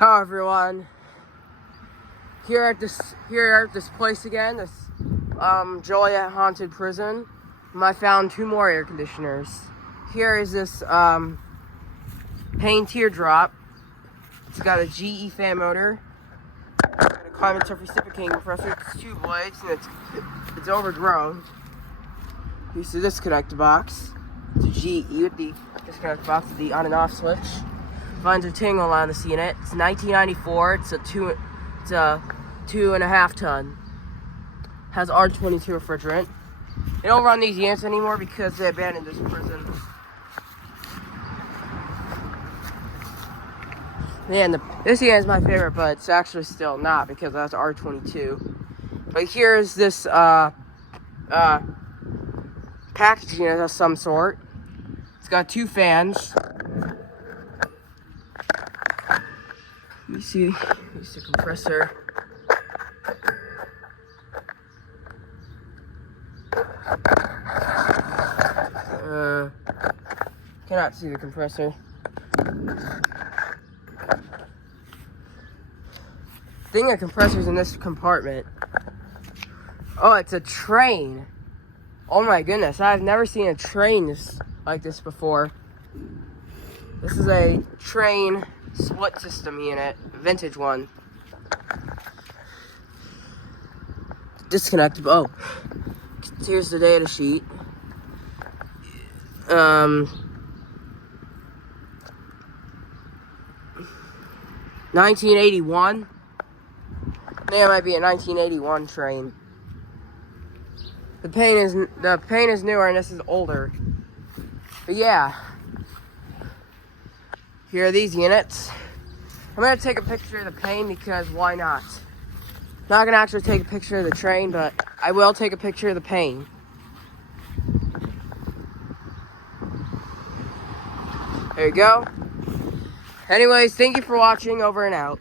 Hello everyone. Here at this place again, this Joliet Haunted Prison. I found two more air conditioners. Here is this Payne Teardrop. It's got a GE fan motor, got a climate self-reciprocating compressor. It's two blades and it's overgrown. You see this connector box. It's a GE with the disconnect box with the on and off switch. Finds a tingle on this unit. It's 1994. It's a 2.5 ton. Has R22 refrigerant. They don't run these units anymore because they abandoned this prison. Man, this unit is my favorite, but it's actually still not because that's R22. But here's this package unit of some sort. It's got two fans. You see, here's the compressor. Cannot see the compressor. I think the compressor's in this compartment. Oh, it's a Trane. Oh my goodness, I've never seen a Trane like this before. This is a Trane split system unit, vintage one. Disconnect. Oh, here's the data sheet. 1981. There might be a 1981 Trane. The Payne is newer and this is older. But yeah. Here are these units. I'm gonna take a picture of the Payne because why not? Not gonna actually take a picture of the Trane, but I will take a picture of the Payne. There you go. Anyways, thank you for watching. Over and out.